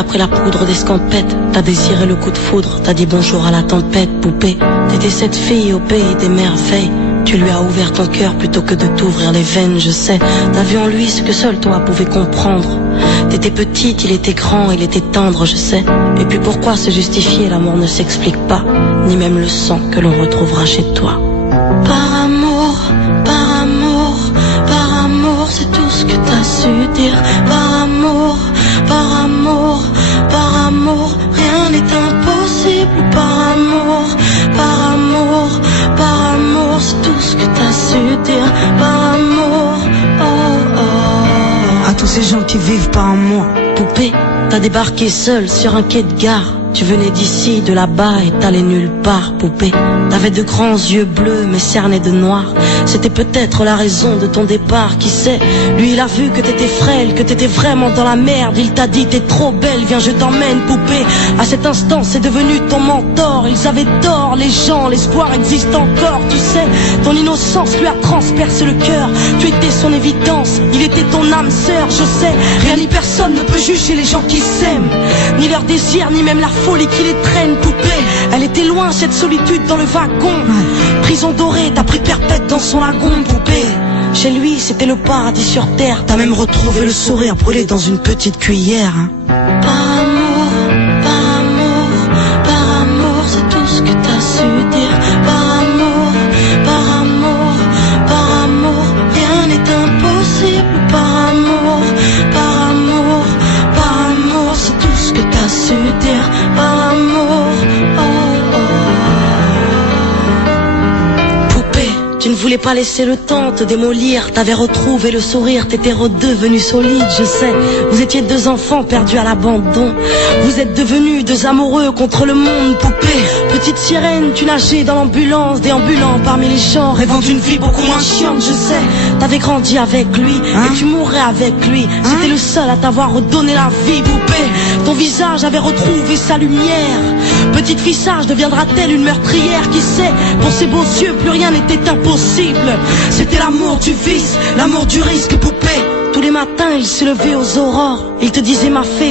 t'as pris la poudre d'escampette, t'as désiré le coup de foudre, t'as dit bonjour à la tempête, poupée. T'étais cette fille au pays des merveilles. Tu lui as ouvert ton cœur plutôt que de t'ouvrir les veines, je sais. T'as vu en lui ce que seul toi pouvais comprendre. T'étais petite, il était grand, il était tendre, je sais. Et puis pourquoi se justifier, l'amour ne s'explique pas, ni même le sang que l'on retrouvera chez toi. Par amour, par amour, par amour, c'est tout ce que t'as su dire. Par amour, par amour, par amour, rien n'est impossible. Par amour, par amour, par amour, c'est tout ce que t'as su dire. Par amour, oh oh. À tous ces gens qui vivent par amour. Poupée, t'as débarqué seule sur un quai de gare. Tu venais d'ici, de là-bas et t'allais nulle part, poupée. T'avais de grands yeux bleus mais cernés de noir. C'était peut-être la raison de ton départ, qui sait. Lui il a vu que t'étais frêle, que t'étais vraiment dans la merde. Il t'a dit t'es trop belle, viens je t'emmène, poupée. À cet instant c'est devenu ton mentor. Ils avaient tort les gens, l'espoir existe encore, tu sais. Ton innocence lui a transpercé le cœur. Tu étais son évidence, il était ton âme sœur, je sais. Rien ni personne ne peut juger les gens qui s'aiment, ni leur désir, ni même la folie qui les traîne, poupée. Elle était loin cette solitude dans le wagon. Prison dorée, t'as pris perpète dans son lagon, poupée. Chez lui c'était le paradis sur terre. T'as même retrouvé le sourire brûlé dans une petite cuillère, hein. Par amour, par amour, par amour, c'est tout ce que t'as su dire. Par amour, par amour, par amour, rien n'est impossible. Par amour, par amour, par amour, c'est tout ce que t'as su dire. Par amour, oh oh. Poupée, tu ne voulais pas laisser le temps te démolir. T'avais retrouvé le sourire, t'étais redevenu solide, je sais. Vous étiez deux enfants perdus à l'abandon. Vous êtes devenus deux amoureux contre le monde, poupée. Petite sirène, tu nageais dans l'ambulance, déambulant parmi les gens, rêvant d'une vie beaucoup moins chiante, je sais. T'avais grandi avec lui, et tu mourrais avec lui. C'était le seul à t'avoir redonné la vie, poupée. Ton visage avait retrouvé sa lumière. Petite fille sage deviendra-t-elle une meurtrière, qui sait. Pour ses beaux yeux plus rien n'était impossible. C'était l'amour du vice, l'amour du risque, poupée. Tous les matins il se levait aux aurores. Il te disait ma fée